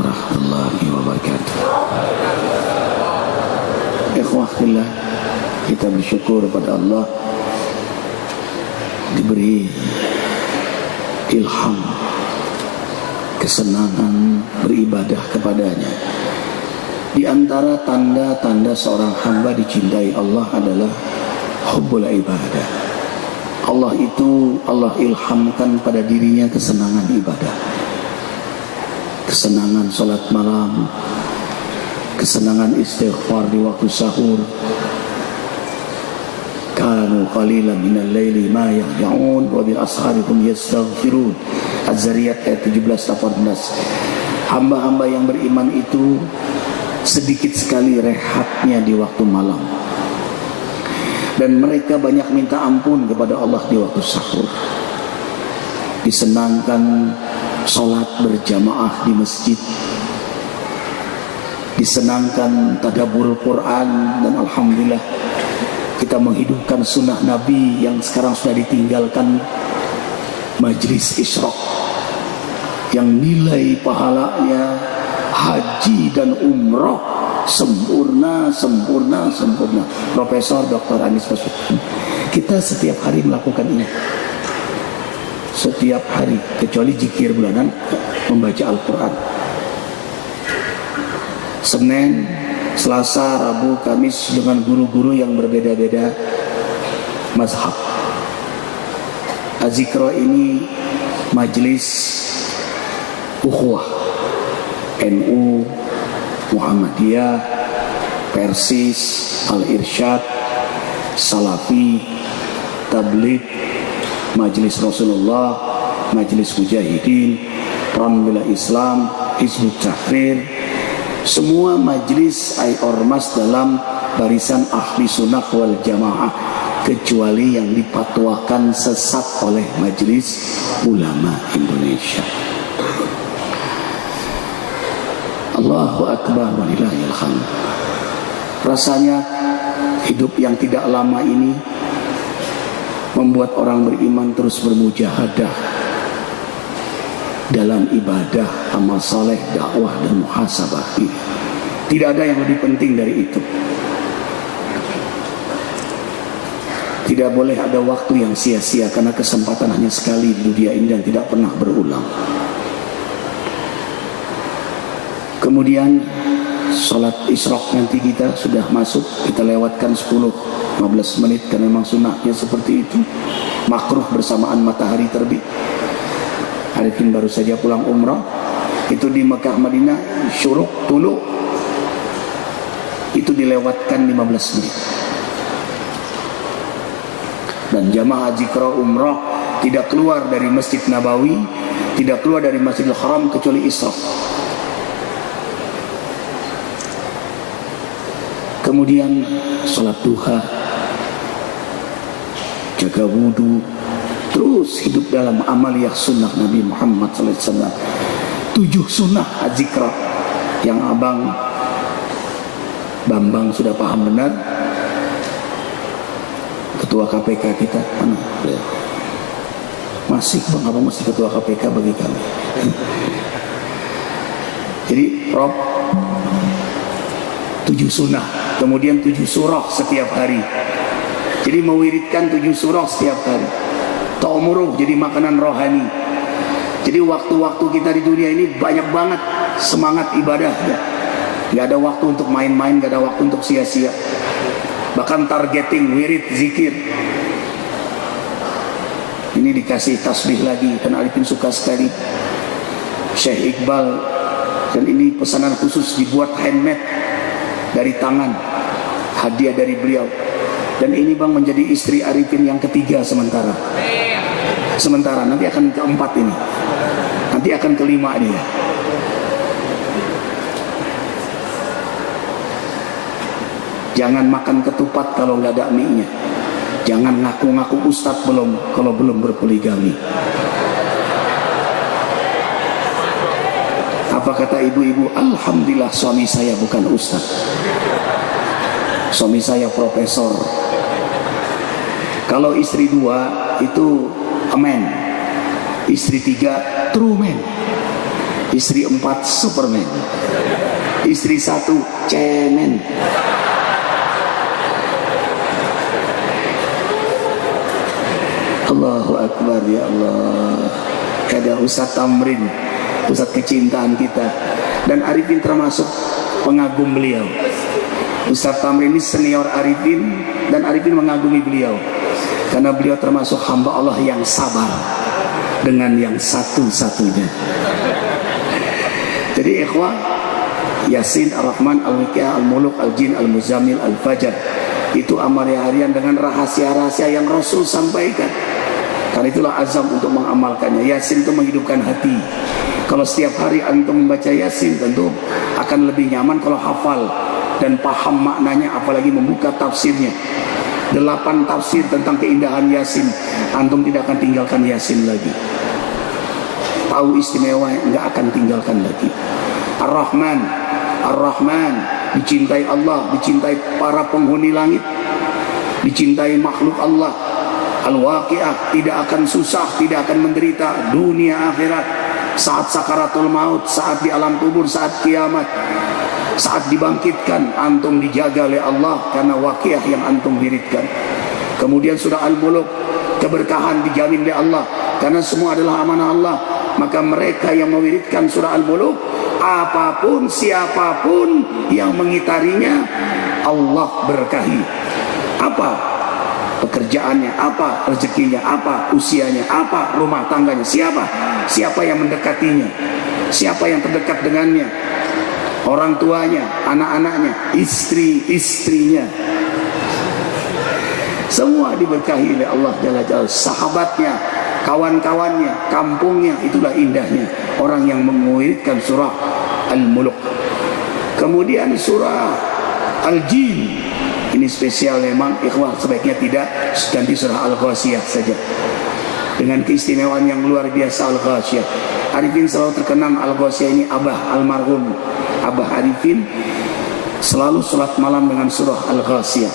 warahmatullahi wabarakatuh. Ikhwah fillah, kita bersyukur pada Allah diberi ilham, kesenangan beribadah kepadanya. Di antara tanda-tanda seorang hamba dicintai Allah adalah hubbul ibadah. Allah ilhamkan pada dirinya kesenangan ibadah, kesenangan salat malam, kesenangan istighfar di waktu sahur. Kanu qalilan minal laili ma yahyaun wa bil ashari hum yastaghfirun. Az-Zariyat ayat 17-18. Hamba-hamba yang beriman itu sedikit sekali rehatnya di waktu malam, dan mereka banyak minta ampun kepada Allah di waktu sahur. Disenangkan sholat berjamaah di masjid, disenangkan tadabbur Quran, dan alhamdulillah kita menghidupkan sunnah Nabi yang sekarang sudah ditinggalkan, majlis Isyraq yang nilai pahalanya haji dan umroh sempurna. Profesor Dr. Anies Baswedan, kita setiap hari melakukan ini, setiap hari, kecuali zikir bulanan, membaca Al-Quran. Senin, Selasa, Rabu, Kamis dengan guru-guru yang berbeda-beda mazhab. Azikro ini majelis ukhuwah, NU, Muhammadiyah, Persis, Al-Irsyad, Salafi, Tabligh, Majelis Rasulullah, Majelis Mujahidin, Peran Bela Islam, Hizbut Tahrir. Semua majelis ormas dalam barisan ahli sunnah wal jamaah, kecuali yang dipatwakan sesat oleh Majelis Ulama Indonesia. Allahu Akbar walillahil hamd. Rasanya hidup yang tidak lama ini membuat orang beriman terus bermujahadah dalam ibadah, amal saleh, dakwah, dan muhasabah. Tidak ada yang lebih penting dari itu. Tidak boleh ada waktu yang sia-sia, karena kesempatan hanya sekali di dunia ini dan tidak pernah berulang. Kemudian sholat Isyraq nanti kita sudah masuk, kita lewatkan 10-15 menit karena memang sunnahnya seperti itu. Makruh bersamaan matahari terbit. Arifin baru saja pulang umrah, itu di Mekah Madinah, syuruk tulu itu dilewatkan 15 menit. Dan jamaah zikra umrah tidak keluar dari Masjid Nabawi, tidak keluar dari Masjidil Haram kecuali Isyraq. Kemudian sholat duha, jaga wudu, terus hidup dalam amaliyah sunnah Nabi Muhammad SAW. 7 sunnah azikra yang abang Bambang sudah paham benar. Ketua KPK kita mana? Masih bang, abang masih ketua KPK bagi kami. Jadi Rob 7 sunnah, kemudian 7 surah setiap hari. Jadi mewiridkan 7 surah setiap hari. Ta'umuruh, jadi makanan rohani. Jadi waktu-waktu kita di dunia ini banyak banget semangat ibadahnya. Gak ada waktu untuk main-main, gak ada waktu untuk sia-sia. Bahkan targeting, wirid, zikir. Ini dikasih tasbih lagi, dan Arifin suka sekali Syekh Iqbal. Dan ini pesanan khusus, dibuat handmade dari tangan, hadiah dari beliau. Dan ini bang menjadi istri Arifin yang ketiga sementara. Nanti akan keempat ini, nanti akan kelima dia. Jangan makan ketupat kalau nggak ada mie-nya. Jangan ngaku-ngaku ustadz kalau belum berpoligami. Apa kata ibu-ibu? Alhamdulillah suami saya bukan ustadz, suami saya profesor. Kalau istri 2 itu a man, istri 3 true man. Istri 4 Superman, istri 1 cemen. Allahu Akbar, ya Allah. Ada Ustaz Tamrin, Ustaz kecintaan kita, dan Arifin termasuk pengagum beliau. Ustaz Tamrin ini senior Arifin, dan Arifin mengagumi beliau karena beliau termasuk hamba Allah yang sabar dengan yang satu-satunya. Jadi ikhwah, Yasin, Ar-Rahman, Al-Wiqiyah, Al-Muluk, Al-Jin, Al-Muzammil, Al-Fajr, itu amal harian dengan rahasia-rahasia yang Rasul sampaikan. Karena itulah azam untuk mengamalkannya. Yasin itu menghidupkan hati. Kalau setiap hari antum membaca Yasin, tentu akan lebih nyaman kalau hafal dan paham maknanya, apalagi membuka tafsirnya. 8 tafsir tentang keindahan Yasin, antum tidak akan tinggalkan Yasin lagi. Tahu istimewa, nggak akan tinggalkan lagi. Ar-Rahman, Ar-Rahman, dicintai Allah, dicintai para penghuni langit, dicintai makhluk Allah. Al-Waqiah, tidak akan susah, tidak akan menderita dunia akhirat, saat sakaratul maut, saat di alam kubur, saat kiamat, saat dibangkitkan, antum dijaga oleh Allah karena Waqiah yang antum wiridkan. Kemudian surah Al-Muluk, keberkahan dijamin oleh Allah karena semua adalah amanah Allah. Maka mereka yang mewiridkan surah Al-Muluk, apapun siapapun yang mengitarinya, Allah berkahi. Apa pekerjaannya, apa rezekinya, apa usianya, apa rumah tangganya, siapa yang mendekatinya, siapa yang terdekat dengannya, orang tuanya, anak-anaknya, istri-istrinya, semua diberkahi oleh Allah Jalla Jalla. Sahabatnya, kawan-kawannya, kampungnya, itulah indahnya orang yang menguirkan surah Al-Muluk. Kemudian surah Al-Jin, ini spesial memang, ikhwah, sebaiknya tidak ganti surah Al-Ghashiyah saja. Dengan keistimewaan yang luar biasa Al-Ghashiyah. Arifin selalu terkenang Al-Ghashiyah ini, Abah almarhum Abah Arifin selalu sholat malam dengan surah Al-Ghashiyah.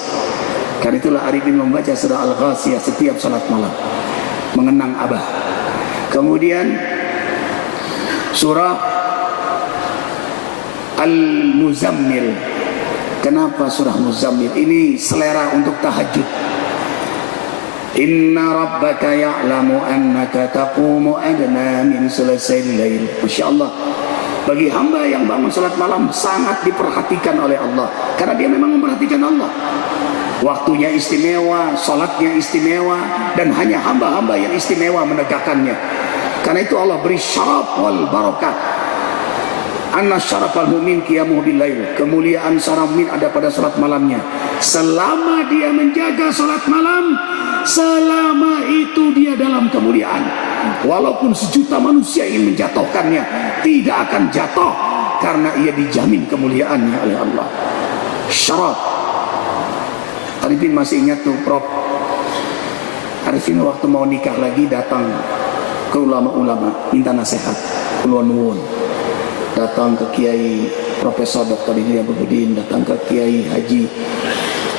Karena itulah Arifin membaca surah Al-Ghashiyah setiap sholat malam, mengenang Abah. Kemudian surah Al-Muzammil. Kenapa surah Muzammil? Ini selera untuk tahajud. Inna rabbaka ya'lamu annaka taqumu adna min sulasayil lail. Masya Allah, bagi hamba yang bangun salat malam sangat diperhatikan oleh Allah, karena dia memang memperhatikan Allah. Waktunya istimewa, salatnya istimewa, dan hanya hamba-hamba yang istimewa menegakkannya. Karena itu Allah beri syaraf wal barakah. Anna syarafal mu'min qiyamuhu bil lail. Kemuliaan seorang mukmin ada pada salat malamnya. Selama dia menjaga salat malam, selama itu dia dalam kemuliaan. Walaupun sejuta manusia ingin menjatuhkannya, tidak akan jatuh karena ia dijamin kemuliaannya oleh Allah. Syaraf. Arifin masih ingat tuh, Prof. Arifin waktu mau nikah lagi datang ke ulama-ulama minta nasihat, kulon nuwun. Datang ke Kiai Profesor Dr. Idhiyah Budin, datang ke Kiai Haji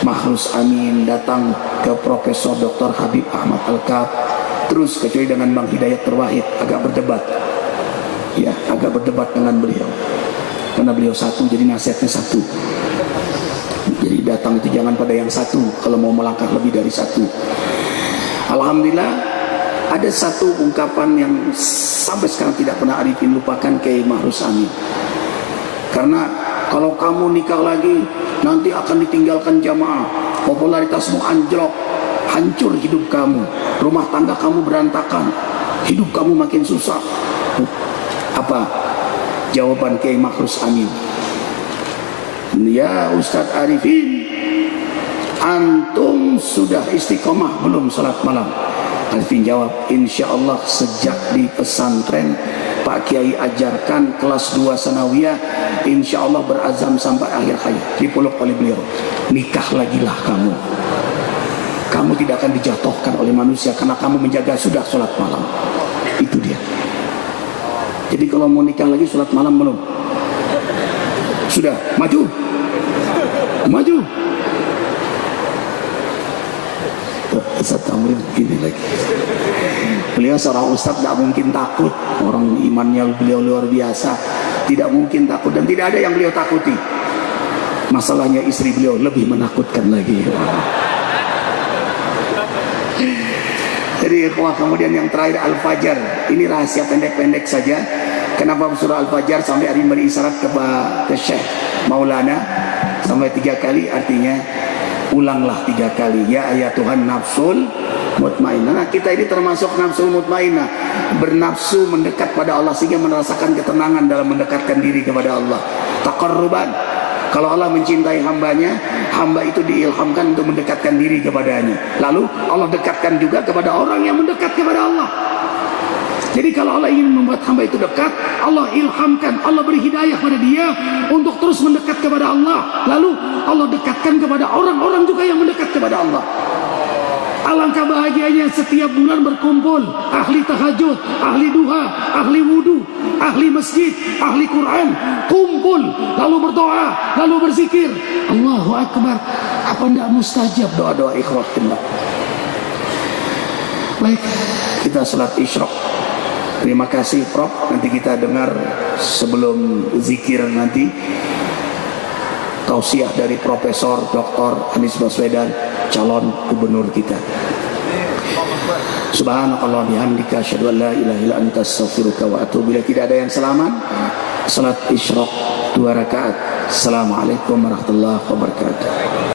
Mahrus Amin, datang ke Profesor Dr. Habib Ahmad Al-Kaf, terus kecuali dengan Bang Hidayat Terwahid, agak berdebat. Ya, agak berdebat dengan beliau. Karena beliau satu, jadi nasihatnya satu. Jadi datang itu jangan pada yang satu, kalau mau melangkah lebih dari satu. Alhamdulillah, ada satu ungkapan yang sampai sekarang tidak pernah Arifin lupakan, Kiai Mahrus Amin. Karena kalau kamu nikah lagi, nanti akan ditinggalkan jamaah, popularitasmu anjlok, hancur hidup kamu, rumah tangga kamu berantakan, hidup kamu makin susah. Apa jawaban Kiai Mahrus Amin? Ya Ustadz Arifin, antum sudah istiqomah belum salat malam? Arifin jawab, insya Allah sejak di pesantren Pak Kiai ajarkan kelas 2 sanawiyah, insya Allah berazam sampai akhir hayat, dipeluk oleh beliau. Nikah lagilah kamu. Kamu tidak akan dijatuhkan oleh manusia karena kamu menjaga sudah sholat malam. Itu dia. Jadi kalau mau nikah lagi sholat malam belum? Sudah, maju. Maju. Ustaz Tamrin begini lagi. Beliau seorang ustadz, tidak mungkin takut. Orang imannya beliau luar biasa, tidak mungkin takut, dan tidak ada yang beliau takuti. Masalahnya istri beliau lebih menakutkan lagi. Jadi kemudian yang terakhir Al-Fajr. Ini rahasia pendek-pendek saja. Kenapa surah Al-Fajr sampai hari berisyarat ke Syekh Maulana sampai 3 kali, artinya ulanglah 3 kali. Ya ayat Tuhan nafsul mutmainnah. Nah, kita ini termasuk nafsul mutmainnah, bernafsu mendekat pada Allah sehingga merasakan ketenangan dalam mendekatkan diri kepada Allah. Taqarruban. Kalau Allah mencintai hambanya, hamba itu diilhamkan untuk mendekatkan diri kepadanya. Lalu Allah dekatkan juga kepada orang yang mendekat kepada Allah. Jadi kalau Allah ingin membuat hamba itu dekat, Allah ilhamkan, Allah beri hidayah pada dia untuk terus mendekat kepada Allah. Lalu Allah dekatkan kepada orang-orang juga yang mendekat kepada Allah. Alangkah bahagianya setiap bulan berkumpul ahli tahajud, ahli duha, ahli wudu, ahli masjid, ahli Quran, kumpul lalu berdoa, lalu berzikir. Allahu Akbar. Apa tidak mustajab doa-doa ikhraq kita? Baik, kita salat isyraq. Terima kasih Prof. Nanti kita dengar sebelum zikir nanti tausiah dari Profesor Dr. Anies Baswedan, calon gubernur kita. Subhanakallah bihamdika asyhadu an la ilaha illa anta astaghfiruka wa atubu ilaik. Tidak ada yang selamat. Salat isyraq 2 rakaat. Assalamualaikum warahmatullahi wabarakatuh.